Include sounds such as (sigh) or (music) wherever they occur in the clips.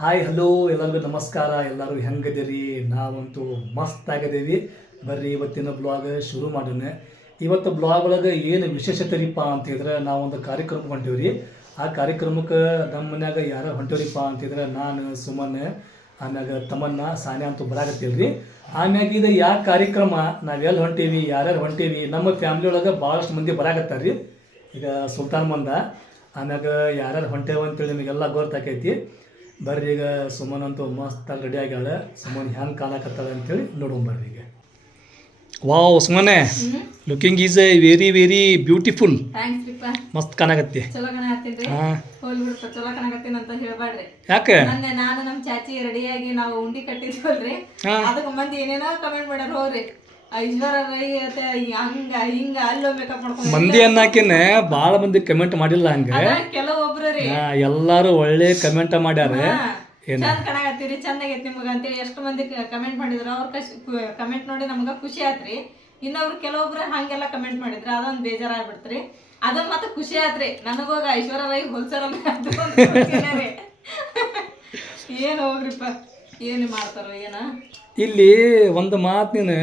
Hi hello ಎಲ್ಲರಿಗೂ ನಮಸ್ಕಾರ. ಎಲ್ಲರೂ ಹೆಂಗದಿರಿ ನಾವಂತೂ ಮಸ್ತ್ ಆಗಿದ್ದೀವಿ. ಬರ್ರಿ, ಇವತ್ತಿನ ಬ್ಲಾಗ್ ಶುರು ಮಾಡೋಣ. ಇವತ್ತು ಬ್ಲಾಗ್ ಒಳಗೆ ಏನು ವಿಶೇಷತೆ ರೀಪ್ಪ ಅಂತ ಹೇಳಿದ್ರೆ ನಾವೊಂದು ಕಾರ್ಯಕ್ರಮಕ್ಕೆ ಹೊಂಟೀವ್ರಿ. ಆ ಕಾರ್ಯಕ್ರಮಕ್ಕೆ ನಮ್ಮ ಮನ್ಯಾಗ ಯಾರು ಹೊಂಟೀವ್ರಿಪ್ಪ ಅಂತಿದ್ರೆ ನಾನು, ಸುಮನ್, ಆಮ್ಯಾಗ ತಮ್ಮನ್ನ ಸಾನ್ಯ ಅಂತೂ ಬರಾಕತ್ತಿಲ್ರಿ ಆಮ್ಯಾಗ ಇದು ಯಾ ಕಾರ್ಯಕ್ರಮ? ನಾವೆಲ್ಲಿ ಹೊಂಟೀವಿ, ಯಾರ್ಯಾರು ಹೊಂಟೀವಿ? ನಮ್ಮ ಫ್ಯಾಮ್ಲಿ ಒಳಗೆ ಭಾಳಷ್ಟು ಮಂದಿ ಬರಾಕತ್ತಾರ್ರಿ. ಈಗ ಸುಲ್ತಾನ್ ಮಂದ. ಆಮ್ಯಾಗ ಯಾರ್ಯಾರು ಹೊಂಟೇವಂತೇಳಿ ನಿಮಗೆಲ್ಲ ಗೊತ್ತಾಕೈತಿ. ಬರ್ರಿ ಈಗ ಸುಮನ್ ಅಂತೂ ಮಸ್ತ್ ರೆಡಿ ಆಗ್ಯಾಳೆ. ಸುಮನ್ ಹ್ಯಾಂಗ್ ಕಾಣಕತ್ತಾಳ ಅಂತೇಳಿ ನೋಡೋಣ ಬರ್ರಿ ಈಗ. ವಾವ್ ಸುಮನೆ. Looking is a very very beautiful ಮಸ್ತ್ ಕಾಣಕತ್ತಿ. ಚಲೋ ಕಾಣಕತ್ತೀನ್ರಿ ಹಾ. ಹೋಲ್ ಬಿಡ್ತ ಚಲೋ ಕಾಣಕತ್ತೀನಿ ಅಂತ ಹೇಳ್ಬೇಡ್ರಿ ಯಾಕೆ? ನಾನು ನಮ್ಮ ಚಾಚಿ ರೆಡಿಯಾಗಿ ನಾವು ಉಂಡಿ ಕಟ್ಟಿದ್ವಲ್ರಿ. ಅದಕ್ಕೆ ಮಂದಿ ಏನೇನೋ ಕಮೆಂಟ್ ಮಾಡ್ಯಾರ ಹೋಗ್ರಿ. ಮಂದಿ ಅನ್ನಕಿನ ಬಾಳ ಮಂದಿ ಕಮೆಂಟ್ ಮಾಡಿಲ್ಲ ಹಂಗ. ಕೆಲವೊಬ್ರು ರೀ ಹಾ, ಎಲ್ಲಾರು ಒಳ್ಳೆ ಕಮೆಂಟ್ ಮಾಡ್ಯಾರ. ಕಾಣಕತ್ತೀರಿ ಚಂದಾಗೈತಿ ನಿಮ್ಗೆ ಅಂತೇಳಿ ಎಷ್ಟು ಮಂದಿ ಕಮೆಂಟ್ ಮಾಡಿದ್ರು. ಅವ್ರ ಕಮೆಂಟ್ ನೋಡಿ ನಮ್ಗ ಖುಷಿ ಆತ್ರಿ. ಇನ್ನೊಬ್ರು ಕೆಲವೊಬ್ರು ಹಂಗೆಲ್ಲ ಕಮೆಂಟ್ ಮಾಡಿದ್ರು. ಅದೊಂದು ಬೇಜಾರಾಗ್ಬಿಡ್ತ್ರಿ. ಅದನ್ನ ಮತ್ತೆ ಖುಷಿ ಆತ್ರಿ. ನನಗೋಗ ಐಶ್ವರ್ಯ ರೈ ಹೋಲ್ಸರಲ್ಲ ಅದು ಒಂದ್ ರೀ. (laughs) ಏನ್ ಹೋಗ್ರಿಪ್ಪ. ಏನ್ ಮಾಡ್ತಾರೋ ಏನ? ಇಲ್ಲಿ ಒಂದು ಮಾತು ನೀನು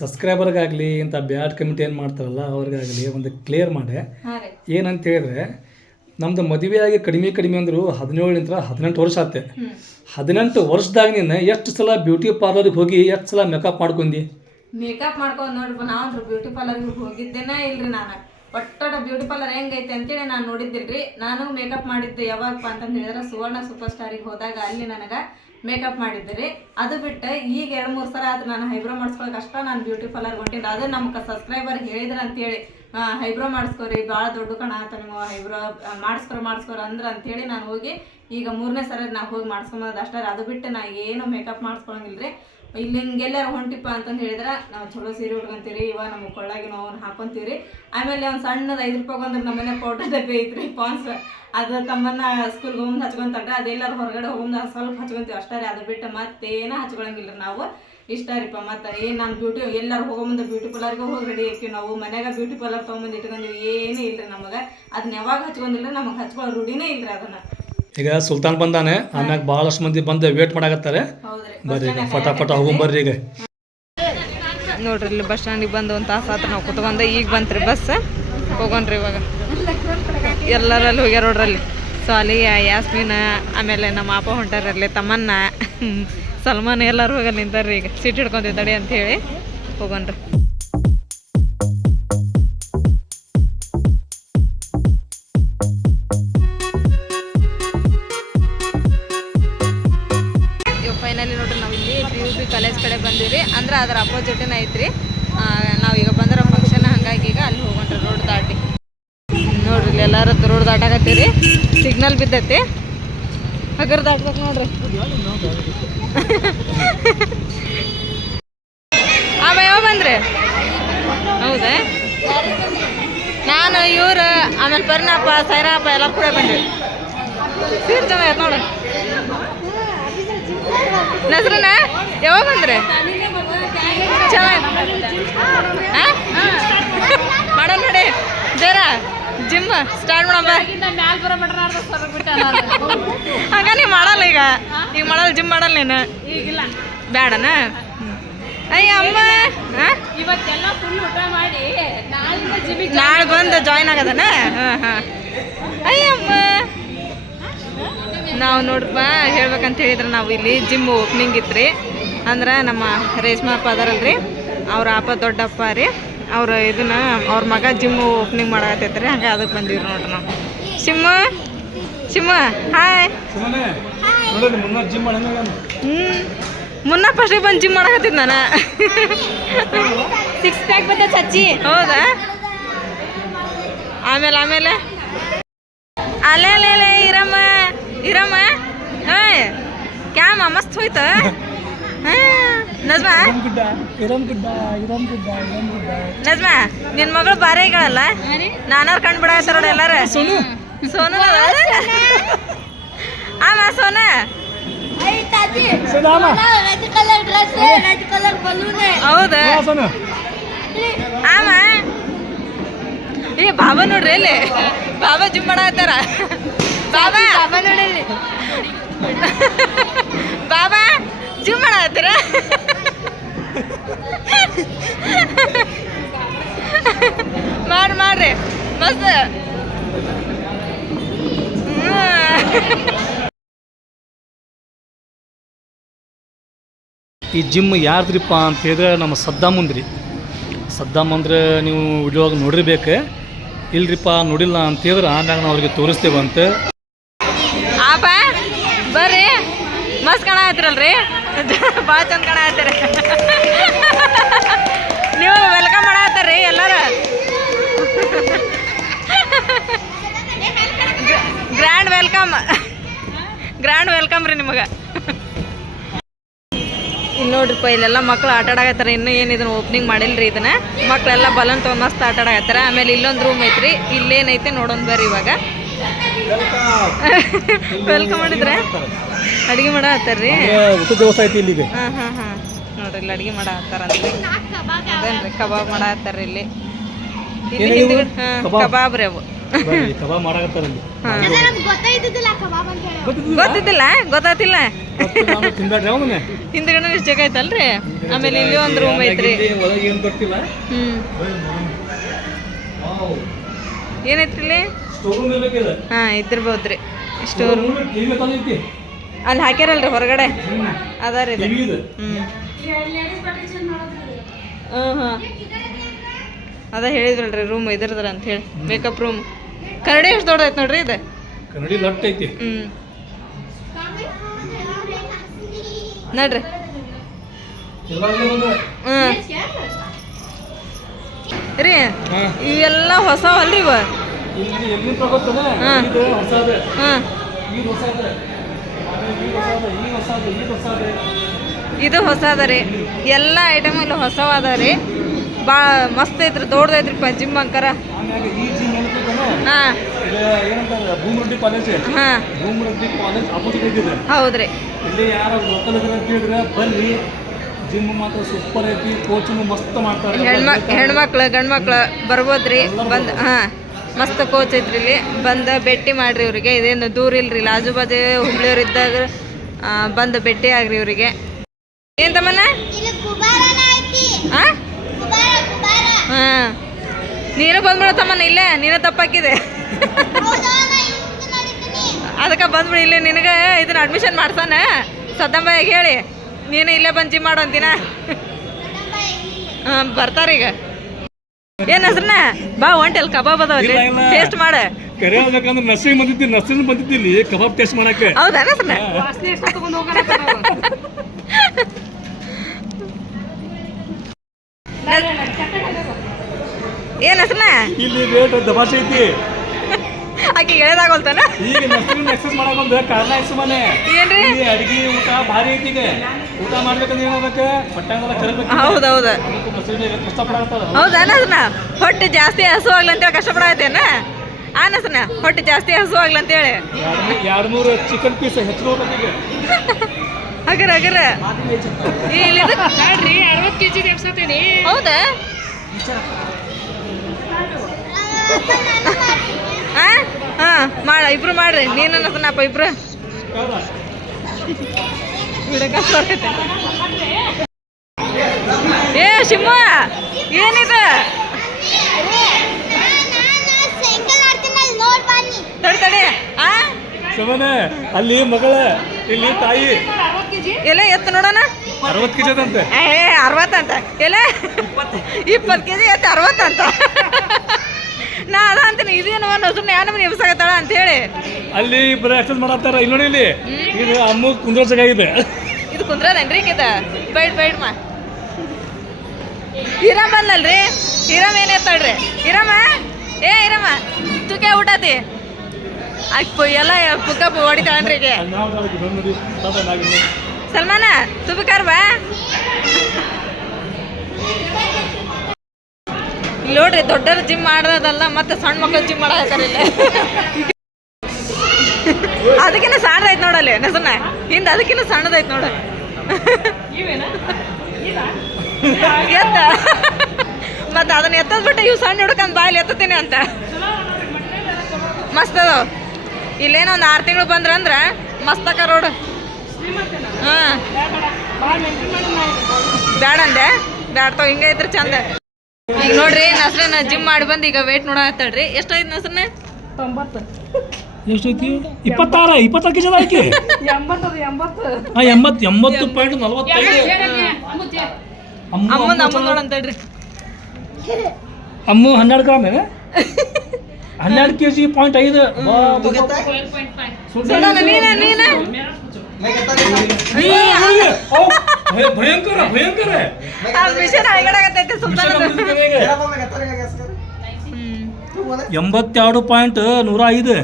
ಸಬ್ಸ್ಕ್ರೈಬರ್ಗಾಗಲಿ ಇಂಥ ಬ್ಯಾಡ್ ಕಮಿಟಿ ಏನು ಮಾಡ್ತಾರಲ್ಲ ಅವ್ರಿಗಾಗಲಿ ಒಂದು ಕ್ಲಿಯರ್ ಮಾಡಿ. ಏನಂತ ಹೇಳಿದ್ರೆ ನಮ್ದು ಮದುವೆಯಾಗಿ ಕಡಿಮೆ ಕಡಿಮೆ ಅಂದರು ಹದಿನೇಳು ನಿಂತರ ಹದಿನೆಂಟು ವರ್ಷ ಆತೆ ಹದಿನೆಂಟು ವರ್ಷದಾಗ ನೀನು ಎಷ್ಟು ಸಲ ಬ್ಯೂಟಿ ಪಾರ್ಲರ್ಗೆ ಹೋಗಿ ಎಷ್ಟು ಸಲ ಮೇಕಪ್ ಮಾಡ್ಕೊಂಡಿ ಮೇಕಪ್ ಮಾಡ್ಕೊಂಡು ನೋಡ್ರಿ ನಾವು ಬ್ಯೂಟಿ ಪಾರ್ಲರ್ಗೆ ಹೋಗಿದ್ದೇನೆ ಇಲ್ರಿ ನಾನು. ಒಟ್ಟಡ ಬ್ಯೂಟಿ ಪಾರ್ಲರ್ ಹೆಂಗೈತೆ ಅಂತೇಳಿ ನಾನು ನೋಡಿದ್ದಿಲ್ರಿ. ನಾನು ಮೇಕಪ್ ಮಾಡಿದ್ದೆ ಯಾವಾಗಪ್ಪ ಅಂತಂದು ಹೇಳಿದ್ರೆ ಸುವರ್ಣ ಸೂಪರ್ ಸ್ಟಾರಿಗೆ ಹೋದಾಗ ಅಲ್ಲಿ ನನಗೆ ಮೇಕಪ್ ಮಾಡಿದ್ದೆ ರೀ ಅದು ಬಿಟ್ಟು ಈಗ ಎರಡು ಮೂರು ಸಲ ಆಯ್ತು ನಾನು ಹೈಬ್ರೋ ಮಾಡಿಸ್ಕೊಳಕ್ಕೆ ಅಷ್ಟ ನಾನು ಬ್ಯೂಟಿ ಪಾರ್ಲರ್ ಅದು ನಮ್ಮ ಸಬ್ಸ್ಕ್ರೈಬರ್ ಹೇಳಿದ್ರ ಅಂತೇಳಿ ಹೈಬ್ರೋ ಮಾಡಿಸ್ಕೊರಿ, ಭಾಳ ದೊಡ್ಡ ಕಣ ಆತ ನೀವು ಹೈಬ್ರೋ ಮಾಡಿಸ್ಕೊರ ಮಾಡಿಸ್ಕೊರ ಅಂದ್ರೆ ಅಂತೇಳಿ ನಾನು ಹೋಗಿ ಈಗ ಮೂರನೇ ಸಲ ನಾವು ಹೋಗಿ ಮಾಡಿಸ್ಕೊಂಬಂದು ಅಷ್ಟೇ. ಅದು ಬಿಟ್ಟು ನಾ ಏನು ಮೇಕಪ್ ಮಾಡಿಸ್ಕೊಳಂಗಿಲ್ಲ ರೀ ಇಲ್ಲಿ ಹಿಂಗೆಲ್ಲಾರು ಹೊಂಟಿಪ್ಪ ಅಂತಂದು ಹೇಳಿದ್ರೆ, ನಾವು ಚಲೋ ಸೀರೆ ಉಟ್ಕೊಂತೀರಿ ಇವಾಗ ನಮ್ಮ ಕೊಳ್ಳಾಗಿ ನಾವು ಅವ್ನು ಹಾಕೊಂತೀವಿ ಆಮೇಲೆ ಒಂದು ಸಣ್ಣದು ಐದು ರೂಪಾಯಿ ಅಂದ್ರೆ ನಮ್ಮನೆ ಪೌಡರ್ ಡಬ್ಬಿ ಐತ್ರಿ ಪಾನ್ಸ್ ಅದು ತಮ್ಮನ್ನ ಸ್ಕೂಲ್ಗೆ ಹೋಗಿ ಹಚ್ಕೊಂತಾರೆ ಅದೆಲ್ಲರೂ ಹೊರಗಡೆ ಹೋಗಿ ಸ್ವಲ್ಪ ಹಚ್ಕೊಂತೀವಿ ಅಷ್ಟೇ ರೀ, ಅದು ಬಿಟ್ಟು ಮತ್ತೇನು ಹಚ್ಕೊಳಂಗಿಲ್ಲ ರೀ ನಾವು. ಇಷ್ಟ ರೀಪ್ಪ ಮತ್ತೆ ಏನು ನಮ್ಮ ಬ್ಯೂಟಿ ಎಲ್ಲರೂ ಹೋಗೋ ಬ್ಯೂಟಿ ಪಾರ್ಲರ್ಗೆ ಹೋಗಿ ರೆಡಿ ಆಯ್ತೀವಿ ನಾವು. ಮನ್ಯಾಗ ಬ್ಯೂಟಿ ಪಾರ್ಲರ್ ತೊಗೊಂಬಂದು ಇಟ್ಕೊಂಡಿವಿ, ಏನೂ ಇಲ್ರಿ ನಮಗೆ. ಅದನ್ನ ಯಾವಾಗ ಹಚ್ಕೊಂಡಿಲ್ಲ ನಮಗೆ ಹಚ್ಕೊಳ್ಳೋ ರೂಢಿನೇ ಇಲ್ರಿ ಅದನ್ನ. ಈಗ ಸುಲ್ತಾನ್ ಬಂದಾನೆ ಆಮ್ಯಾಗ ಬಹಳಷ್ಟು ಮಂದಿ ಬಂದು ವೇಟ್ ಮಾಡಾಕತ್ತಾರೆ. ಹೌದ್ರಿ ಬರ್ರಿ ಈಗ ಫಟಾಫಟ ಹೋಗೊಂಬರ್ರಿ ಈಗ. ನೋಡ್ರಿ ಇಲ್ಲಿ ಬಸ್ ಸ್ಟ್ಯಾಂಡಿಗೆ ಬಂದು ಒಂದು ತಾಸು ಆತ್ರ ನಾವು ಕುತ್ಕೊಂಡು ಈಗ ಬಂತ್ರಿ ಬಸ್. ಹೋಗೋಣ್ರಿ ಇವಾಗ. ಎಲ್ಲರಲ್ಲಿ ಹೋಗ್ಯಾರ ನೋಡ್ರಲ್ಲಿ. ಸಾಲಿ ಯಾಸ್ಮಿನ ಆಮೇಲೆ ನಮ್ಮ ಅಪ್ಪ ಹೊಂಟಾರಲ್ಲಿ ತಮ್ಮನ್ನ. ಸಲ್ಮಾನ್ ಎಲ್ಲರೂ ಹೋಗಲ್ಲ ನಿಂತಾರ್ರಿ ಈಗ. ಸೀಟ್ ಹಿಡ್ಕೊಂತಿದ್ದಾಡಿ ಅಂತ ಹೇಳಿ ಹೋಗೋಣ್ರಿ. ಸಿಗ್ನಲ್ ಬಿದ್ದೈತಿ. ಹಗರ್ ದಾಟ್ಬೇಕು ನೋಡ್ರಿ. ಆ ಯಾವ ಬಂದ್ರಿ? ಹೌದಾ? ನಾನು, ಇವ್ರು, ಆಮೇಲೆ ಪರಿಣಾಪ ಸೈರಾಪ ಎಲ್ಲ ಕೂಡ ಬಂದ್ರಿ. ಸೀರ್ ಜನ ನೋಡ್ರಿ? ನಸ್ರನ? ಯಾವಾಗ ಬಂದ್ರಿ? ಚೆನ್ನಾಗಿ ಮಾಡೋಣ ನೋಡಿ. ಜರ? ಜಿಮ್ ಸ್ಟಾರ್ಟ್ ಮಾಡಮ್ಮ ಹಂಗ ನೀ ಮಾಡಲ್ಲ ಈಗ. ಈಗ ಮಾಡಲ್ಲ ಜಿಮ್ ಮಾಡಲ್ಲ ನೀನು. ಈಗಿಲ್ಲ. ಬೇಡನ ಅಯ್ಯ ಅಮ್ಮ. ಇವತ್ತೆಲ್ಲ ಫುಲ್ ಊಟ ಮಾಡಿ ನಾಳೆ ಬಂದು ಜಾಯ್ನ್ ಆಗದನ? ಹಾಂ ಹಾಂ. ಅಯ್ಯ ಅಮ್ಮ. ನಾವು ನೋಡಪ್ಪ ಹೇಳ್ಬೇಕಂತ ಹೇಳಿದ್ರೆ ನಾವು ಇಲ್ಲಿ ಜಿಮ್ ಓಪನಿಂಗ್ ಇತ್ರಿ. ಅಂದ್ರೆ ನಮ್ಮ ರೇಷ್ಮಾ ಅಪ್ಪ ಅದಾರಲ್ರಿ. ಅವ್ರ ಅಪ್ಪ ದೊಡ್ಡಪ್ಪ ರೀ. ಅವ್ರ ಇದನ್ನ ಅವ್ರ ಮಗ ಜಿಮ್ ಓಪನಿಂಗ್ ಮಾಡಕತ್ತೈತ್ರಿ ಹಂಗೆ ಅದಕ್ಕೆ ಬಂದಿವ್ರಿ ನೋಡ್ರಿ ನಾವು. ಸಿಮ್ಮ ಸಿಮ್ಮ ಹಾಯ್ ಮುನ್ನ ಫಸ್ಟ್ ಮಾಡಂಗ ಹ್ಞೂ ಮುನ್ನ ಫಸ್ಟಿಗೆ ಬಂದು ಜಿಮ್ ಮಾಡಕತ್ತಿದ್ ನಾನು. ಸಿಕ್ಸ್ ಪ್ಯಾಕ್ ಬಂದ ಚಚ್ಚಿ ಹೌದಾ? ಆಮೇಲೆ ಆಮೇಲೆ? ಅಲ್ಲೇ ಅಲೆ ಅಲೆ ಇರಮ್ಮ ಇರಮ್ಮ. ಏಯ್ ಕ್ಯಾಮ ಮಸ್ತ್ ಹೋಯ್ತ? (laughs) ನಜ್ಮಾ? ನಜ್ಮಾ ನಿನ್ ಮಗಳು ಬಾರಿ ಈಗಳಲ್ಲ ನಾನಾರು ಕಂಡು ನೋಡಿ ಎಲ್ಲಾರ. ಸೋನು? ಸೋನು ಆಮ ಸೋನ? ಹೌದಾ? ಸೋನು. ಆಮ? ಏ ಬಾಬಾ ನೋಡ್ರಿ ಇಲ್ಲಿ ಬಾಬಾ ಜಿಮ್ ಮಾಡತ್ತಾರ ಬಾಬಾ? ಬಾಬಾ ನೋಡಲ್ಲಿ ಮಾಡತ್ತೀರ (laughs) ಮಾಡಿ ಮಾಡ್ರಿ ಮಸ್ತ್. ಈ ಜಿಮ್ ಯಾರ್ದ್ರಿಪ್ಪ ಅಂತ ಹೇಳಿದ್ರೆ ನಮ್ಮ ಸದ್ದಾಮ್ ಅಂದ್ರಿ ಸದ್ದಾಮ್ ಅಂದ್ರೆ ನೀವು ವಿಡಿಯೋ ನೋಡಿರ್ಬೇಕು. ಇಲ್ರಿಪ್ಪ ನೋಡಿಲ್ಲ ಅಂತ ಹೇಳಿದ್ರೆ ಆಮ್ಯಾಗ ನಾವು ಅವ್ರಿಗೆ ತೋರಿಸ್ತೇವಂತೆ. ಆಪ ಬರ್ರಿ. ಮಸ್ತ್ ಕಾಣತ್ತೀರಲ್ರಿ (laughs) ಭಾಳ ಚಂದ ಆಯ್ತಾರೆ. (laughs) ನೀವು ವೆಲ್ಕಮ್ ಮಾಡತ್ತಾರ್ರಿ ಎಲ್ಲರೂ? ಗ್ರ್ಯಾಂಡ್ ವೆಲ್ಕಮ್ ಗ್ರ್ಯಾಂಡ್ ವೆಲ್ಕಮ್ ರೀ ನಿಮಗೆ. (laughs) ಇಲ್ಲಿ ನೋಡ್ರಿಪ್ಪ, ಇಲ್ಲೆಲ್ಲ ಮಕ್ಳು ಆಟ ಆಡಾಕತ್ತಾರ. ಇನ್ನೂ ಏನು ಇದನ್ನ ಓಪನಿಂಗ್ ಮಾಡಿಲ್ರಿ ಇದನ್ನ? ಮಕ್ಕಳೆಲ್ಲ ಬಲನ್ ತೊಗೊಂಡು ಮಸ್ತ್ ಆಟ ಆಮೇಲೆ ಇಲ್ಲೊಂದು ರೂಮ್ ಐತ್ರಿ. ಇಲ್ಲೇನೈತೆ ನೋಡೋಣ ಬರ್ರಿ ಇವಾಗ. ವೆಲ್ಕಮ್ ಮಾಡಿದ್ರೆ? ಅಡಿಗೆ ಮಾಡ ಹತ್ತಾರ್ರಿ ಐತಿ ಇಲ್ಲಿಗೆ. ಹಾಂ ಹಾಂ ಹಾಂ. ನೋಡ್ರಿ ಇಲ್ಲಿ ಅಡಿಗೆ ಮಾಡ ಹತ್ತಾರಂತ್ರಿ ಅದೇನ್ರಿ ಕಬಾಬ್ ಮಾಡ ಹತ್ತಾರ ಇಲ್ಲಿ. ಕಬಾಬ್? ರೀ ಅವು. ಗೊತ್ತಿದ್ದಿಲ್ಲ? ಗೊತ್ತಾತಿಲ್ಲ? ಹಿಂದ್ಗಡೆ ಇಷ್ಟು ಜಾಗ ಐತಲ್ರಿ? ಆಮೇಲೆ ಇಲ್ಲಿ ಒಂದು ರೂಮ್ ಐತ್ರಿ. ಏನೈತ್ರಿ ಇಲ್ಲಿ? ಹಾ ಇದ್ದಿರ್ಬೋದ್ರಿ ಸ್ಟೋರ್ ಅಲ್ಲಿ ಹಾಕ್ಯಾರಲ್ರಿ ಹೊರಗಡೆ? ಇದೆ. ಹ್ಮ್. ಹಾಂ ಹಾಂ ಅದ ಹೇಳಿದ್ರಲ್ರಿ ರೂಮ್ ಇದ್ರದ್ರ ಅಂತ ಹೇಳಿ. ಮೇಕಪ್ ರೂಮ್ ಕರಡಿ ಎಷ್ಟು ಐತೆ ನೋಡ್ರಿ ಇದು. ಕನ್ನಡಿ ಲಟ್ ಐತಿ. ಹ್ಮ್. ನೋಡ್ರಿ. ಹ್ಮ್. ರೀ ಇವೆಲ್ಲ ಹೊಸ ಹೊಸವಲ್ರಿ ಇವ. ಇದು ಹೊಸದ. ರೀ. ಎಲ್ಲ ಐಟಮ್ ಇಲ್ಲಿ ಹೊಸವಾದ ರೀ. ಭಾಳ ಮಸ್ತ್ ಐತ್ರಿ ದೊಡ್ಡದೈತ್ರಿ ಪ gym ಅಂಕರ. Bhumareddy college Bhumareddy college opposite ಹೌದ್ರಿ. ಇಲ್ಲಿ ಯಾರು ಲೋಕಲ್ ಇದ್ರೆ ಅಂತ ಜಿಮ್ ಮಾತ್ರ ಸೂಪರ್ ಐತಿ ಕೋಚಿಂಗ್ ಮಸ್ತ್ ಮಾಡ್ತಾರೆ. ಹೆಣ್ಮಕ್ ಹೆಣ್ಮಕ್ಳು ಗಂಡ್ಮಕ್ಳು ಬರ್ಬೋದ್ರಿ. ಬಂದ್ ಹಾಂ. ಮಸ್ತ್ ಕೋಚ್ ಐತ್ರಿ ಇಲ್ಲಿ. ಬಂದು ಭೇಟಿ ಮಾಡ್ರಿ ಇವರಿಗೆ. ಇದೇನು ದೂರ ಇಲ್ರಿ. ಇಲ್ಲಿ ಆಜು ಬಾಜು ಹುಬ್ಳಿಯವ್ರು ಇದ್ದಾಗ ಬಂದು ಭೇಟಿ ಆಗ್ರಿ ಇವರಿಗೆ. ಏನ್ ತಮ್ಮನ ಹಾಂ. ನೀನು ಬಂದ್ಬಿಡ ತಮ್ಮನ ಇಲ್ಲೇ. ನೀನು ತಪ್ಪಾಕಿದೆ. ಅದಕ್ಕೆ ಬಂದ್ಬಿಡಿ ಇಲ್ಲಿ ನಿನಗೆ ಇದನ್ನ ಅಡ್ಮಿಷನ್ ಮಾಡ್ತಾನೆ ಸದ್ದಂಬಾಯಿಗೆ ಹೇಳಿ. ನೀನು ಇಲ್ಲೇ ಬಂದು ಜಿಮ್ ಮಾಡೋ ಅಂತೀನ? ಹಾಂ ಬರ್ತಾರೀಗ. ಏನು ಹೆಸ್ರನ್ನ? ಬಾ ಒಂಟೆಲ್ ಕಬಾಬ್ ಇಲ್ಲ. ಟೇಸ್ಟ್ ಮಾಡ. ಕರೆ ಹೇಳ್ಬೇಕಂದ್ರೆ ನರ್ಸಿಂಗ್ ಬಂದಿದ್ದಿ ನರ್ಸಿಂಗ್ ಬಂದಿದ್ದಿ ಇಲ್ಲಿ ಕಬಾಬ್ ಟೇಸ್ಟ್ ಮಾಡಕ್ಕೆ. ಹೌದಾ ಹೆಸ್ರನ್ನ? ಏನು ಹೆಸ್ರನ್ನ? ಇಲ್ಲಿ ರೇಟ್ ದಬಾಶೆ ಐತಿ. ಆಕೆ ಎಳೆದಾಗೋಲ್ತಾನ ಈಗ ನರ್ಸಿಂಗ್ ಎಕ್ಸಸ್ ಮಾಡಕ್ ಒಂದು ಕಾರಣ ಐತಿ ಸುಮ್ಮನೆ ಏನ್ರಿ? ಇಲ್ಲಿ ಅಡಿಗೆ ಊಟ ಭಾರಿ ಐತಿ ಈಗ. ಊಟ ಮಾಡ್ಬೇಕಂದ್ರೆ ಏನ್ ಮಾಡ್ಬೇಕು? ಹೊಟ್ಟೆಂಗೆಲ್ಲ ಕರಿಬೇಕು ಹೌದೌದು ನರ್ಸಿಂಗ್ ಕಷ್ಟಪಡಾಕತ್ತಾರ ಹೌದಾ ಹೆಸ್ರನ್ನ ಹೊಟ್ಟೆ ಜಾಸ್ತಿ ಹಸು ಆಗ್ಲಿ ಅಂತೇಳಿ ಕಷ್ಟಪಡತ್ತೇನ ಆ ಹೆಸ್ರನ್ನ ಹೊಟ್ಟೆ ಜಾಸ್ತಿ ಹಸು ಆಗ್ಲಂತ ಅಂತೇಳಿ ಎರಡು ಮೂರು ಚಿಕನ್ ಪೀಸ್ ಹೆಚ್ಚು ಹಗರ ಹಗರ. ಇಲ್ಲಿ ಅರವತ್ತು ಕೆಜಿ ಎಬ್ಸತ್ತೇನಿ. ಹೌದಾ? ಹಾ ಹಾ ಮಾಡ ಇಬ್ರು ಮಾಡ್ರಿ. ನೀನು ಅನ್ನತನಪ್ಪ ಇಬ್ರು. ಏ ಶಿಮ್ಮ ಏನಿದೆ? ತಡಿ ತಡಿ. ಆ? ಅಲ್ಲಿ ಮಗಳ ಇಲ್ಲಿ ತಾಯಿ. ಎಲೆ ಎತ್ತು ನೋಡೋಣ. ಅರವತ್ತು ಕೆಜಿ ಅಂತ ಏ ಅರವತ್ತಂತ. ಎಲ್ಲ ಇಪ್ಪತ್ತು ಕೆಜಿ ಎತ್ತು ಅರವತ್ತಂತ. ನಾ ಅದ ಅಂತೀನಿ ಇದೇನು ಸುಮ್ಮನೆ ಯಾವ ಎಬ್ಸಾಗತ್ತಾಳ ಅಂತ ಹೇಳಿ. ಅಲ್ಲಿ ಬರೀ ಎಕ್ಸಸ್ ಮಾಡತ್ತಾರ ಇಲ್ಲಿ. ನೋಡಿ ಇಲ್ಲಿ ಇದು ಅಮ್ಮ ಕುಂದ್ರ ಜಾಗ ಇದೆ. ಕುಂದ್ರದೇನ್ರಿ ಈಗಿದ ಬೈಡ್ ಬೈಡ್ ಮಾ. ಹಿರಮ್ ಬಂದಲ್ರಿ? ಹಿರಮ್ ಏನ್ ಎತ್ತಾಳ್ರಿ? ಹಿರಮ್ಮ ಏ ಹಿರಮ್ಮ ತುಕೆ ಊಟತಿ ಆಯ್ತು ಎಲ್ಲ ಪುಕ್ಕ ತಾತ ಸಲ್ಮಾನ ತುಬಿಕಾರ್ ಬಾ. ನೋಡ್ರಿ ದೊಡ್ಡರ ಜಿಮ್ ಮಾಡೋದಲ್ಲ ಮತ್ತೆ ಸಣ್ಣ ಮಕ್ಕಳು ಜಿಮ್ ಮಾಡಿಲ್ಲ ಇಲ್ಲಿ. ಅದಕ್ಕಿಂತ ಸಣ್ಣದೈತ್ ನೋಡಲ್ಲಿ ನೆಸನ್ನ ಹಿಂದೆ ಅದಕ್ಕಿಂತ ಸಣ್ಣದೈತ್ ನೋಡ. ಎತ್ತ. ಮತ್ತೆ ಅದನ್ನ ಎತ್ತದ್ ಬಿಟ್ಟು ಇವು ಸಣ್ಣ ಹುಡುಕಂದ್ ಬಾಯಲ್ಲಿ ಎತ್ತತೀನಿ ಅಂತ. ಮಸ್ತ್ ಅದಾವ ಇಲ್ಲೇನೋ ಒಂದು ಆರು ತಿಂಗಳು ಬಂದ್ರಂದ್ರ ಮಸ್ತಕ ರೋಡ್. ಹಾ ಬೇಡಂದೆ ಅಂದೆ ಬ್ಯಾಡ ಹಿಂಗೈತ್ರಿ ಹಿಂಗೆ ಇದ್ರೆ ಚಂದ. ಈಗ ನೋಡ್ರಿ ನಸ್ರನ ಜಿಮ್ ಮಾಡಿ ಬಂದು ಈಗ ವೇಟ್ ನೋಡತ್ತಾಳ್ರಿ ಎಷ್ಟೈತಿ ನಸ್ರನ ಎಷ್ಟೈತಿ? ಇಪ್ಪತ್ತಾರ ಇಪ್ಪತ್ತಾರು ಕೆಜಿ ಎಂಬತ್ತದು ಎಂಬತ್ತು. ಹಾಂ ಎಂಬತ್ತು ಎಂಬತ್ತು ಪಾಯಿಂಟ್ ನಲವತ್ತೈದು. ಅಮ್ಮ ಅಮ್ಮನ ಅಮ್ಮ ನೋಡಂತಳ್ರಿ ಅಮ್ಮ ಹನ್ನೆರಡು ಗ್ರಾಮ್ ಏನ? (laughs) ಹನ್ನೆರಡು ಕೆ ಜಿ ಪಾಯಿಂಟ್ ಐದು ನೀನ ನೀನ. ಭಯಂಕರ ಭಯಂಕರ. ಮಿಷನ್ ಎಂಬತ್ತೆರಡು ಪಾಯಿಂಟ್ ನೂರ ಐದು.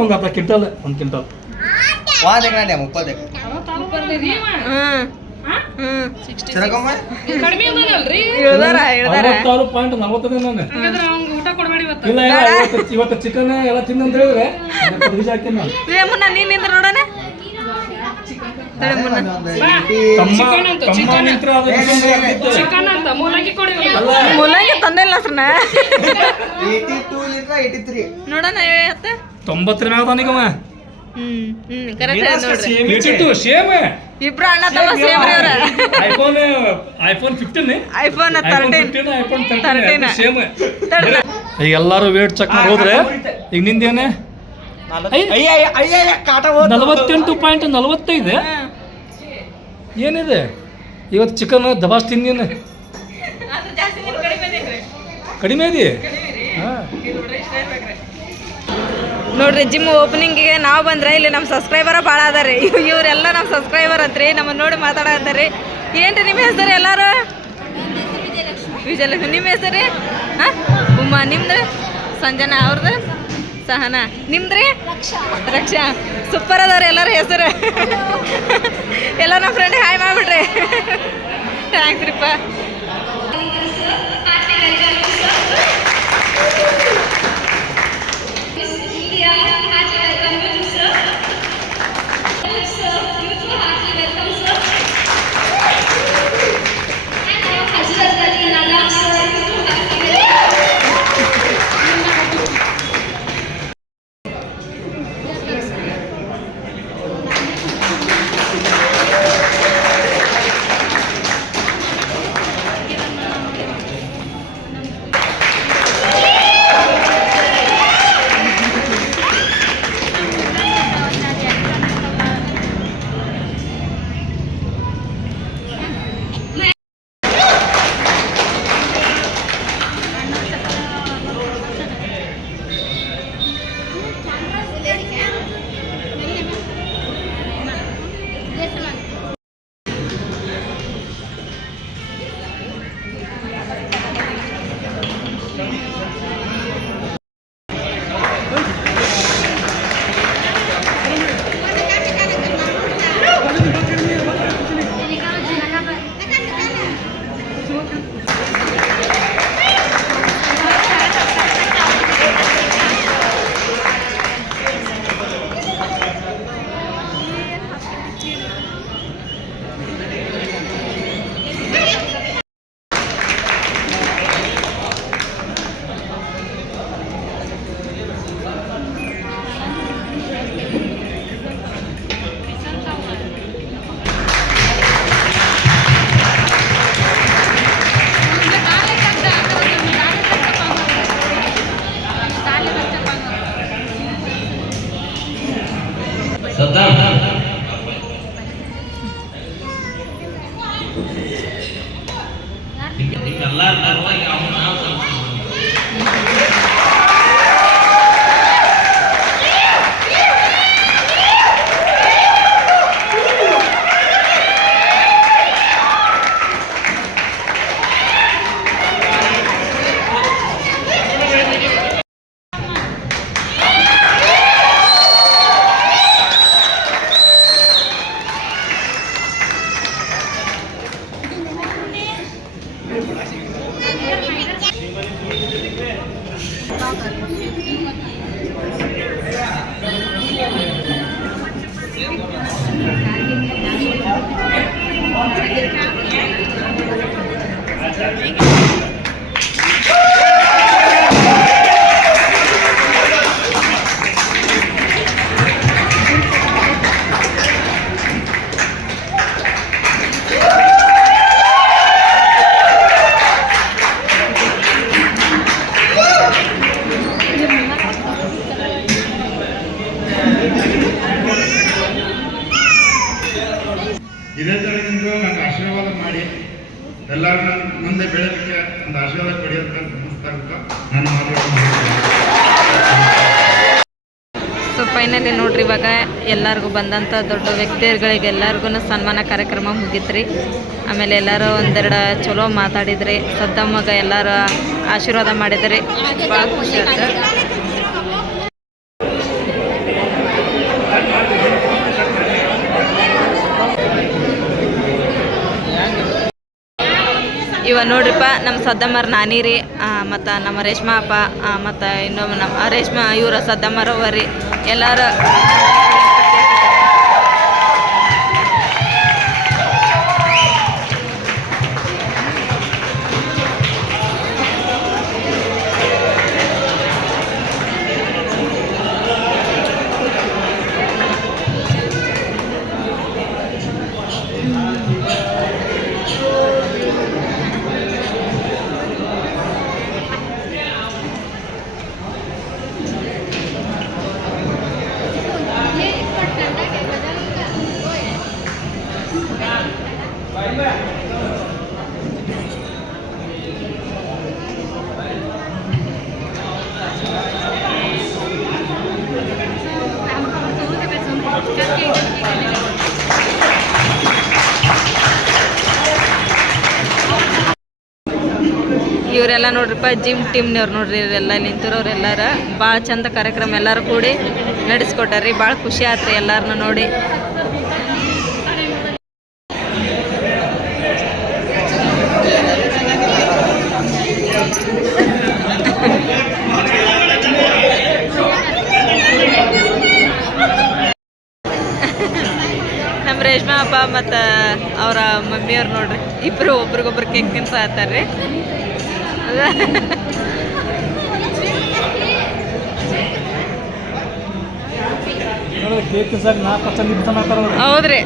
ಒಂದು ಕ್ವಿಂಟಲ್ ಒಂದು ಕಿಂಟಲ್. ಮುಪ್ಪತ್ತು ಕಡಿಮೆ ಹೇಳ್ದಾರ ಹೇಳ್ದಾರ ಪಾಯಿಂಟ್ ನಾನು. ಹಾಗಾದ್ರೆ ಊಟ ಇವತ್ತು. ಇಲ್ಲ ಇವತ್ತು ಚಿಕನ್ ಎಲ್ಲ ತಿಂದು ಅಂತ ಹೇಳಿದ್ರೆ ಏ ಮುನ್ನ ನೀನು ನಿಂದ್ರ ನೋಡೋಣ? ಮೂಲಂಗಿ ತಂದಿಲ್ಲ ಸರ್ನ ನೋಡೋಣ ತೊಂಬತ್ತರ ನಿಗಮ ಹ್ಮ್ ಕರೆಕ್ಟ್ ಸೇಮ್. ಇಬ್ರು ಅಣ್ಣ ತಮ್ಮ ಸೇಮ್ ರೀ ಅವ್ರ iPhone iPhone fifteen iPhone iPhone thirteen iPhone thirteen same. ಈಗ ಎಲ್ಲರೂ ವೇಟ್ ಚೆಕ್ ಮಾಡಿ ಹೋದ್ರೆ ಈಗ ನಿಂದೇನೆ ನಲವತ್ತೆಂಟು ಪಾಯಿಂಟ್ ನಲವತ್ತೈದು? ಏನಿದೆ? ಇವತ್ತು ಚಿಕನ್ ದಬಾಸ್ ತಿಂದಿನ ಕಡಿಮೆ ಇದೆ ಹಾಂ. ನೋಡ್ರಿ ಜಿಮ್ ಓಪನಿಂಗಿಗೆ ನಾವು ಬಂದ್ರೆ ಇಲ್ಲಿ ನಮ್ಮ ಸಬ್ಸ್ಕ್ರೈಬರ ಭಾಳ ಅದಾರಿ ಇವರೆಲ್ಲ ನಮ್ಮ ಸಬ್ಸ್ಕ್ರೈಬರ್ ಅಂತ್ರಿ ನಮ್ಮನ್ನು ನೋಡಿ ಮಾತಾಡತ್ತಾರೆ ಏನ್ರಿ ನಿಮ್ಮ ಹೆಸರು ಎಲ್ಲಾರು? ವಿಜಯಲಕ್ಷ್ಮಿ. ನಿಮ್ಮ ಹೆಸರು? ಹಾಂ? ಉಮ್ಮ ನಿಮ್ದು? ಸಂಜನಾ ಅವ್ರದ್ದು ಸಹನಾ. ನಿಮ್ದ್ರಿ? ರಕ್ಷಾ. ಸೂಪರ್ ಅದಾರ ಎಲ್ಲರ ಹೆಸರು. ಎಲ್ಲ ನಮ್ಮ ಫ್ರೆಂಡ್ ಹಾಯ್ ಮಾಡಿಬಿಡ್ರಿ ಥ್ಯಾಂಕ್ಸ್ ರೀಪ್ಪ ಸೊ ಫೈನಲಿ ನೋಡ್ರಿ, ಇವಾಗ ಎಲ್ಲರಿಗೂ ಬಂದಂಥ ದೊಡ್ಡ ವ್ಯಕ್ತಿಗಳಿಗೆ ಎಲ್ಲರಿಗೂ ಸನ್ಮಾನ ಕಾರ್ಯಕ್ರಮ ಮುಗಿತ್ರಿ. ಆಮೇಲೆ ಎಲ್ಲರೂ ಒಂದೆರಡು ಚಲೋ ಮಾತಾಡಿದ್ರಿ. ಸದ್ದಮ್ಮಗ ಎಲ್ಲರೂ ಆಶೀರ್ವಾದ ಮಾಡಿದ್ರಿ. ಭಾಳ ಖುಷಿ ಆಯ್ತು ಇವ ನೋಡ್ರಿಪ್ಪ ನಮ್ಮ ಸದ್ದಮ್ಮರ ನಾನಿ ರೀ ಮತ್ತು ನಮ್ಮ ರೇಷ್ಮಾ ಅಪ್ಪ ಮತ್ತು ಇನ್ನೊಬ್ಬ ನಮ್ಮ ರೇಷ್ಮಾ ಇವರ ಸದ್ದಮ್ಮರವ್ವ ರೀ. ಎಲ್ಲರೂ ಇವರೆಲ್ಲ ನೋಡ್ರಿಪ್ಪ ಜಿಮ್ ಟೀಮ್ನವ್ರು ನೋಡ್ರಿ, ಇವರೆಲ್ಲ ನಿಂತಿರೋರು ಎಲ್ಲಾರ. ಭಾಳ ಚಂದ ಕಾರ್ಯಕ್ರಮ ಎಲ್ಲರೂ ಕೂಡಿ ನಡೆಸ್ಕೊಟ್ಟಾರ್ರಿ. ಭಾಳ ಖುಷಿ ಆತ್ರಿ ಎಲ್ಲರನ್ನೂ ನೋಡಿ. ನಮ್ಮ ರೇಷ್ಮಾ ಅಪ್ಪ ಮತ್ತು ಅವರ ಮಮ್ಮಿಯವ್ರು ನೋಡ್ರಿ. ಇಬ್ಬರು ಒಬ್ರಿಗೊಬ್ರು ಕೇಕ್ ನೋಡಿದ್ರೆ ಕೇಕ್ ಸರ್ ನಾಲ್ಕು ಪರ್ಸೆಂಟ್ ಹಾಕಾರ ಹೌದ್ರಿ.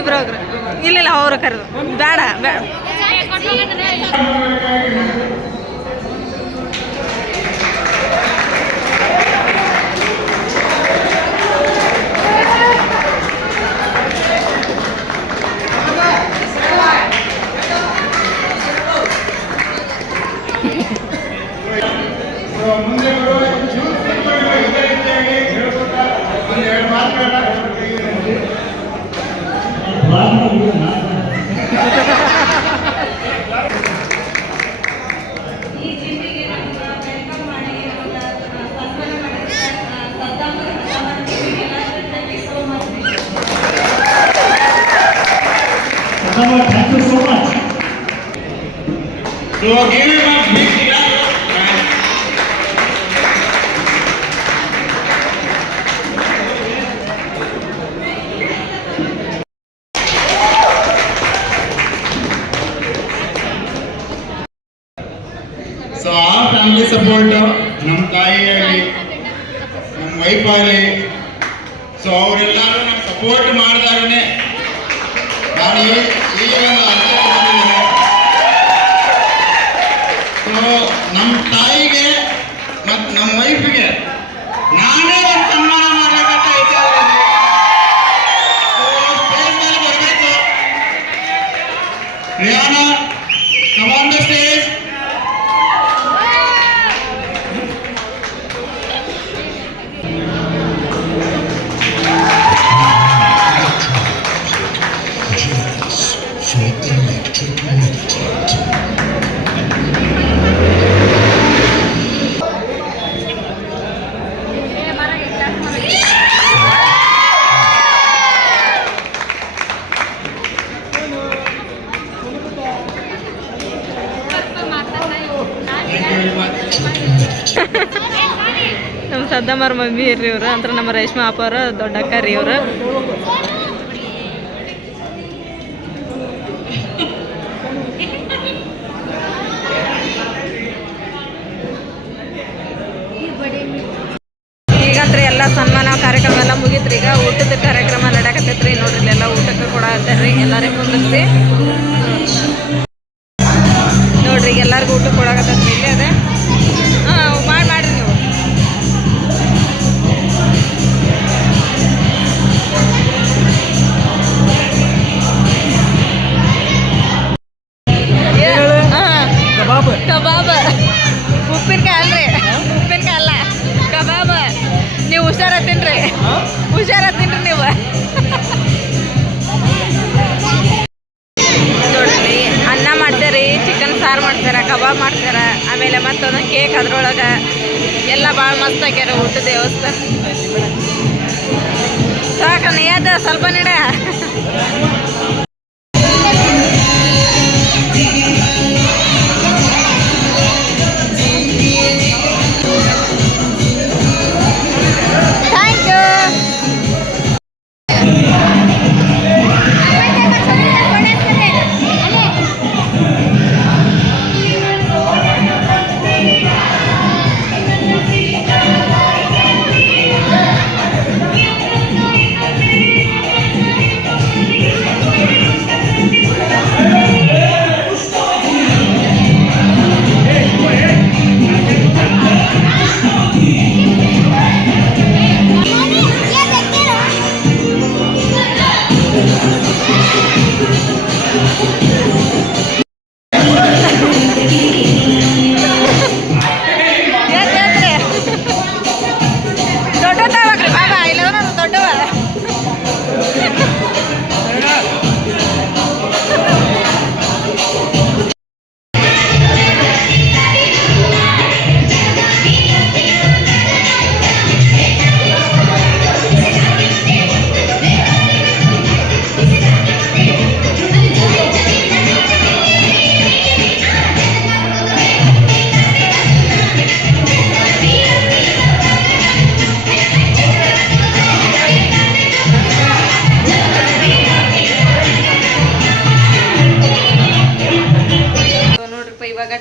ಇಬ್ರು ಹೋಗ್ರಿ. ಇಲ್ಲ ಇಲ್ಲ ಅವ್ರು ಕರೆದು. ಬೇಡ ಬೇಡ Thank you so much. So give him a big ప్రయాణాలు ಇವ್ರು ಅಂದ್ರೆ ನಮ್ಮ ರೇಷ್ಮಾ ಅಪ್ಪ ದೊಡ್ಡ ಅಕ್ಕ ರೀ ಇವ್ರು. ಭಾಳ ಊಟ ದೇವಸ್ಥಾನ. ಊಟದ ವ್ಯವಸ್ಥೆ ಸಾಕ ನೇಯದ ಸ್ವಲ್ಪ ನೀಡ.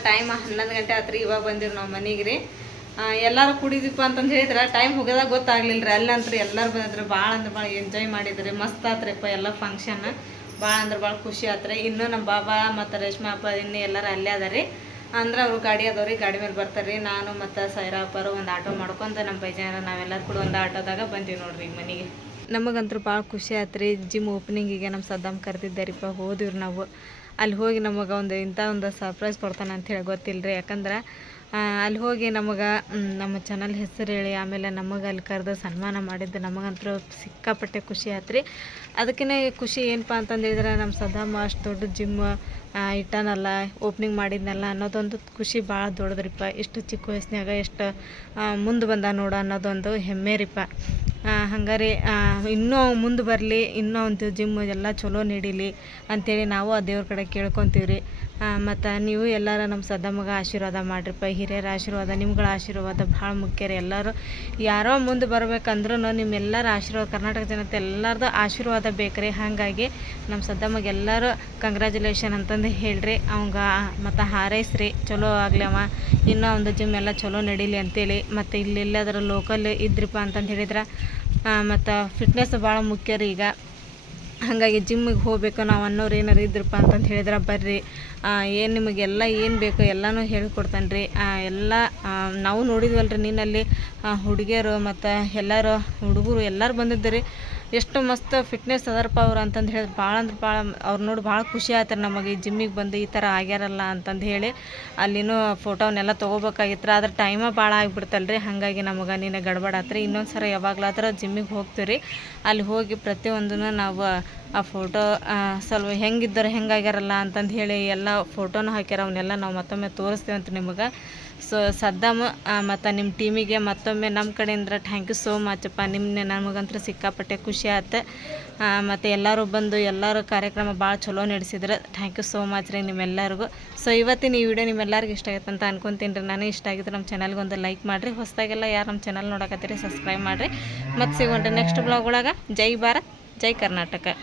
ಟೈಮ್ ಹನ್ನೊಂದು ಗಂಟೆ ಆತ್ರಿ, ಇವಾಗ ಬಂದಿರಿ ನಾವು ಮನೆಗೆ ರೀ. ಎಲ್ಲರೂ ಕುಡಿದಿಪ್ಪ ಅಂತಂದು ಹೇಳಿದ್ರೆ ಟೈಮ್ ಹೋಗೋದಾಗ ಗೊತ್ತಾಗ್ಲಿಲ್ಲ ರೀ ಅಲ್ಲಂತ್ರಿ ಎಲ್ಲರೂ ಬಂದಿದ್ರು, ಭಾಳ ಅಂದ್ರೆ ಭಾಳ ಎಂಜಾಯ್ ಮಾಡಿದ್ರಿ. ಮಸ್ತ್ ಆತ್ರಿಪ್ಪ ಎಲ್ಲ ಫಂಕ್ಷನ್ ಭಾಳ ಅಂದ್ರೆ ಭಾಳ ಖುಷಿ ಆತ್ರಿ. ಇನ್ನೂ ನಮ್ಮ ಬಾಬಾ ಮತ್ತು ರೇಷ್ಮಾ ಅಪ್ಪ ಇನ್ನೂ ಎಲ್ಲರೂ ಅಲ್ಲೇ ಅದ ರೀ ಅಂದ್ರೆ ಅವ್ರು ಗಾಡಿ ಅದಾವ್ರಿ, ಗಾಡಿ ಮೇಲೆ ಬರ್ತಾರೆ ರೀ ನಾನು ಮತ್ತು ಸೈರಾ ಅಪ್ಪರು ಒಂದು ಆಟೋ ಮಾಡ್ಕೊಂತ ನಮ್ಮ ಬೈಜಾನ ನಾವೆಲ್ಲರೂ ಕೂಡ ಒಂದು ಆಟೋದಾಗ ಬಂದೀವಿ ನೋಡ್ರಿ ಮನೆಗೆ. ನಮಗಂತೂ ಭಾಳ ಖುಷಿ ಆತ್ರಿ. ಜಿಮ್ ಓಪನಿಂಗಿಗೆ ನಮ್ಮ ಸದ್ದಾಮ್ ಕರೆದಿದ್ದಾರಿಪ್ಪ, ಹೋದಿವ್ರಿ ನಾವು. ಅಲ್ಲಿ ಹೋಗಿ ನಮಗೆ ಒಂದು ಇಂಥ ಒಂದು ಸರ್ಪ್ರೈಸ್ ಕೊಡ್ತಾನೆ ಅಂತ ಹೇಳಿ ಗೊತ್ತಿಲ್ಲ ಯಾಕಂದ್ರೆ ಅಲ್ಲಿ ಹೋಗಿ ನಮಗೆ ನಮ್ಮ ಚಾನಲ್ ಹೆಸರು ಹೇಳಿ, ಆಮೇಲೆ ನಮಗೆ ಅಲ್ಲಿ ಕರೆದು ಸನ್ಮಾನ ಮಾಡಿದ್ದು ನಮಗಂತೂ ಸಿಕ್ಕಾಪಟ್ಟೆ ಖುಷಿ ಆಯ್ತು ರೀ ಅದಕ್ಕಿಂತ ಖುಷಿ ಏನಪ್ಪ ಅಂತಂದಿದ್ರೆ ನಮ್ಮ ಸದಾಮ ಅಷ್ಟು ದೊಡ್ಡ ಜಿಮ್ ಇಟ್ಟಾನಲ್ಲ ಓಪನಿಂಗ್ ಮಾಡಿದ್ನಲ್ಲ ಅನ್ನೋದೊಂದು ಖುಷಿ ಭಾಳ ದೊಡ್ಡದ್ರಿಪ್ಪ. ಇಷ್ಟು ಚಿಕ್ಕ ವಯಸ್ಸಿನಾಗ ಎಷ್ಟು ಮುಂದೆ ಬಂದ ನೋಡು ಅನ್ನೋದೊಂದು ಹೆಮ್ಮೆ ರೀಪ ಹಂಗಾರೆ ಇನ್ನೂ ಮುಂದೆ ಬರಲಿ, ಇನ್ನೂ ಒಂದು ಜಿಮ್ ಎಲ್ಲ ಚಲೋ ನಡೀಲಿ ಅಂಥೇಳಿ ನಾವು ಆ ದೇವ್ರ ಕಡೆ ಕೇಳ್ಕೊತೀವಿ ರೀ ಮತ್ತು ನೀವು ಎಲ್ಲರ ನಮ್ಮ ಸದಮ್ಮಗೆ ಆಶೀರ್ವಾದ ಮಾಡಿರಿಪ್ಪ, ಹಿರಿಯರ ಆಶೀರ್ವಾದ, ನಿಮ್ಗಳ ಆಶೀರ್ವಾದ ಭಾಳ ಮುಖ್ಯ ರೀ. ಎಲ್ಲರೂ ಯಾರೋ ಮುಂದೆ ಬರ್ಬೇಕಂದ್ರೂ ನಿಮ್ಮೆಲ್ಲರ ಆಶೀರ್ವಾದ, ಕರ್ನಾಟಕ ಜನತೆ ಎಲ್ಲರದ್ದು ಆಶೀರ್ವಾದ ಬೇಕ್ರಿ. ಹಾಗಾಗಿ ನಮ್ಮ ಸದ್ದಮ್ಮಗೆ ಎಲ್ಲರೂ ಕಂಗ್ರ್ಯಾಚುಲೇಷನ್ ಅಂತಂದು ಹೇಳ್ರಿ. ಅವಂಗ ಮತ್ತು ಹಾರೈಸ್ರಿ. ಚಲೋ ಆಗಲಿ ಅವ. ಇನ್ನೂ ಒಂದು ಜಿಮ್ ಎಲ್ಲ ಚಲೋ ನಡೀಲಿ ಅಂತೇಳಿ. ಮತ್ತು ಎಲ್ಲಾದರೂ ಲೋಕಲ್ ಇದ್ರಿಪ್ಪ ಅಂತಂದು ಹೇಳಿದ್ರೆ ಮತ್ತು ಫಿಟ್ನೆಸ್ ಭಾಳ ಮುಖ್ಯ ರೀ ಈಗ. ಹಾಗಾಗಿ ಜಿಮ್ಮಿಗೆ ಹೋಗ್ಬೇಕು ನಾವು ಅನ್ನೋರು ಏನಾರು ಇದ್ರಪ್ಪ ಅಂತಂದು ಹೇಳಿದ್ರೆ ಬರ್ರಿ. ಏನು ನಿಮಗೆಲ್ಲ ಏನು ಬೇಕು ಎಲ್ಲನೂ ಹೇಳ್ಕೊಡ್ತಾನೆ ರೀ. ಎಲ್ಲ ನಾವು ನಾವು ರೀ ನಿನ್ನಲ್ಲಿ ಹುಡುಗಿಯರು ಮತ್ತು ಎಲ್ಲರೂ, ಹುಡುಗರು ಎಲ್ಲರೂ ಬಂದಿದ್ದು ರೀ. ಎಷ್ಟು ಮಸ್ತ್ ಫಿಟ್ನೆಸ್ ಅದಾರಪ್ಪ ಅವ್ರು ಅಂತಂದು ಹೇಳಿ ಭಾಳ ಅಂದ್ರೆ ಭಾಳ ಅವ್ರು ನೋಡಿ ಭಾಳ ಖುಷಿ ಆಯ್ತಾರೆ ನಮಗೆ ಈ ಜಿಮ್ಮಿಗೆ ಬಂದು ಈ ಥರ ಆಗ್ಯಾರಲ್ಲ ಅಂತಂದು ಹೇಳಿ ಅಲ್ಲಿನೂ ಫೋಟೋನೆಲ್ಲ ತೊಗೋಬೇಕಾಗಿತ್ತು ಆದ್ರೆ ಟೈಮ ಭಾಳ ಆಗಿಬಿಡ್ತಲ್ರಿ, ಹಾಗಾಗಿ ನಮಗೆ ನೀನು ಗಡ್ಬಡ ಆತ್ರಿ ಇನ್ನೊಂದು ಸರ ಯಾವಾಗಲಾದ್ರೆ ಜಿಮ್ಮಿಗೆ ಹೋಗ್ತೀವಿ ರೀ ಅಲ್ಲಿ ಹೋಗಿ ಪ್ರತಿಯೊಂದನ್ನು ನಾವು ಆ ಫೋಟೋ ಸ್ವಲ್ಪ ಹೆಂಗಿದ್ದಾರೆ ಹೆಂಗಾಗ್ಯಾರಲ್ಲ ಅಂತಂದು ಹೇಳಿ ಎಲ್ಲ ಫೋಟೋನು ಹಾಕ್ಯಾರ ಅವನ್ನೆಲ್ಲ ನಾವು ಮತ್ತೊಮ್ಮೆ ತೋರಿಸ್ತೀವಂತ ನಿಮಗೆ. ಸೊ ಸದ್ದಾಮ ಮತ್ತು ನಿಮ್ಮ ಟೀಮಿಗೆ ಮತ್ತೊಮ್ಮೆ ನಮ್ಮ ಕಡೆಯಿಂದ ಥ್ಯಾಂಕ್ ಯು ಸೋ ಮಚ್ ಅಪ್ಪ. ನಿಮ್ಮನ್ನೇ ನಮಗಂತೂ ಸಿಕ್ಕಾಪಟ್ಟೆ ಖುಷಿ ಆಯ್ತು ಮತ್ತು ಎಲ್ಲರೂ ಬಂದು ಎಲ್ಲರೂ ಕಾರ್ಯಕ್ರಮ ಭಾಳ ಚಲೋ ನಡೆಸಿದ್ರೆ. ಥ್ಯಾಂಕ್ ಯು ಸೋ ಮಚ್ ರೀ ನಿಮ್ಮೆಲ್ಲರಿಗೂ. ಸೊ ಇವತ್ತಿನ ಈ ವಿಡಿಯೋ ನಿಮ್ಮೆಲ್ಲರಿಗೂ ಇಷ್ಟ ಆಗುತ್ತೆ ಅಂತ ಅನ್ಕೊಂತೀನಿ ರೀ. ನಾನು ಇಷ್ಟ ಆಗಿದ್ರೆ ನಮ್ಮ ಚಾನಲ್ಗೆ ಒಂದು ಲೈಕ್ ಮಾಡಿರಿ. ಹೊಸದಾಗೆಲ್ಲ ಯಾರು ನಮ್ಮ ಚಾನಲ್ ನೋಡಕತ್ತೀರಿ ಸಬ್ಸ್ಕ್ರೈಬ್ ಮಾಡಿರಿ. ಮತ್ತು ಸಿಗೋಣ್ರಿ ನೆಕ್ಸ್ಟ್ ಬ್ಲಾಗ್ ಒಳಗೆ. ಜೈ ಭಾರತ್, ಜೈ ಕರ್ನಾಟಕ.